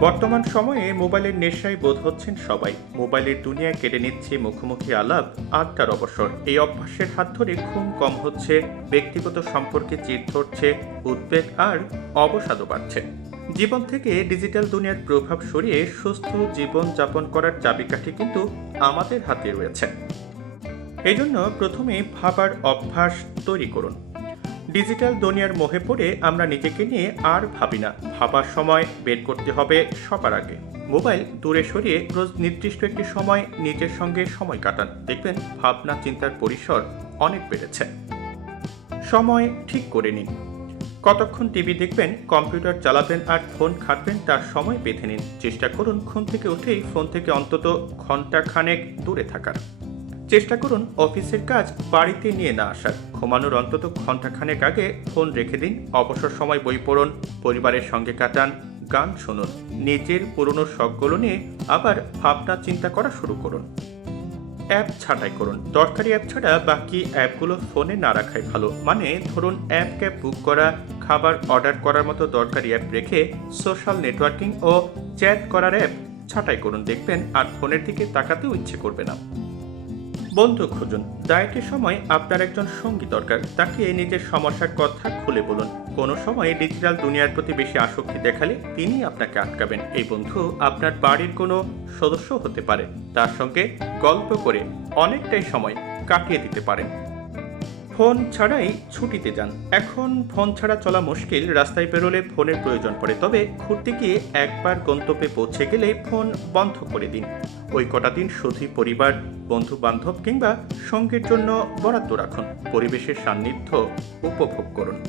বর্তমান সময়ে মোবাইলের নেশায় বোধ হচ্ছেন সবাই। মোবাইলের দুনিয়ায় কেড়ে নিচ্ছে মুখোমুখি আলাপ, আড্ডার অবসর। এই অভ্যাসের হাত ধরে ঘুম কম হচ্ছে, ব্যক্তিগত সম্পর্কে চিড় ধরছে, উদ্বেগ আর অবসাদও বাড়ছে। জীবন থেকে ডিজিটাল দুনিয়ার প্রভাব সরিয়ে সুস্থ জীবন যাপন করার চাবিকাঠি কিন্তু আমাদের হাতে রয়েছে। এই জন্য প্রথমে ভাবার অভ্যাস তৈরি করুন। ডিজিটাল দুনিয়ার মোহে পড়ে আমরা নিজেকে নিয়ে আর ভাবি না। ভাবার সময় বের করতে হবে সবার আগে। মোবাইল দূরে সরিয়ে রোজ নির্দিষ্ট একটি সময় নিজের সঙ্গে সময় কাটান, দেখবেন ভাবনা চিন্তার পরিসর অনেক বেড়েছে। সময় ঠিক করে নিন। কতক্ষণ টিভি দেখবেন, কম্পিউটার চালাবেন আর ফোন ঘাঁটবেন তার সময় বেঁধে নিন। চেষ্টা করুন ঘুম থেকে উঠেই ফোন থেকে অন্তত ঘন্টা খানেক দূরে থাকার। চেষ্টা করুন অফিসের কাজ বাড়িতে নিয়ে না আসার। ঘুমানোর অন্তত ঘন্টাখানেক আগে ফোন রেখে দিন। অবসর সময় বই পড়ুন, পরিবারের সঙ্গে কাটান, গান শুনুন। নিজের পুরনো শখগুলো নিয়ে আবার ভাবনা চিন্তা করা শুরু করুন। অ্যাপ ছাঁটাই করুন। দরকারি অ্যাপ ছাড়া বাকি অ্যাপগুলো ফোনে না রাখাই ভালো। মানে ধরুন অ্যাপ ক্যাব বুক করা, খাবার অর্ডার করার মতো দরকারি অ্যাপ রেখে সোশ্যাল নেটওয়ার্কিং ও চ্যাট করার অ্যাপ ছাঁটাই করুন। দেখবেন আর ফোনের দিকে তাকাতেও ইচ্ছে করবে না। বন্ধু খুঁজুন। ডায়েটের সময় আপনার একজন সঙ্গী দরকার। তাকে নিজের সমস্যার কথা খুলে বলুন। কোনো সময় ডিজিটাল দুনিয়ার প্রতি বেশি আসক্তি দেখালে তিনি আপনাকে আটকাবেন। এই বন্ধু আপনার বাড়ির কোনো সদস্য হতে পারে। তার সঙ্গে গল্প করে অনেকটাই সময় কাটিয়ে দিতে পারেন। ফোন ছাড়াই ছুটিতে যান। এখন ফোন ছাড়া চলা মুশকিল। রাস্তায় বেরোলে ফোনের প্রয়োজন পড়ে, তবে ঘুরতে গিয়ে একবার গন্তব্যে পৌঁছে গেলে ফোন বন্ধ করে দিন। ওই কটা দিন শুধু পরিবার, বন্ধু বান্ধব কিংবা সঙ্গীর জন্য বরাদ্দ রাখুন। পরিবেশের সান্নিধ্য উপভোগ করুন।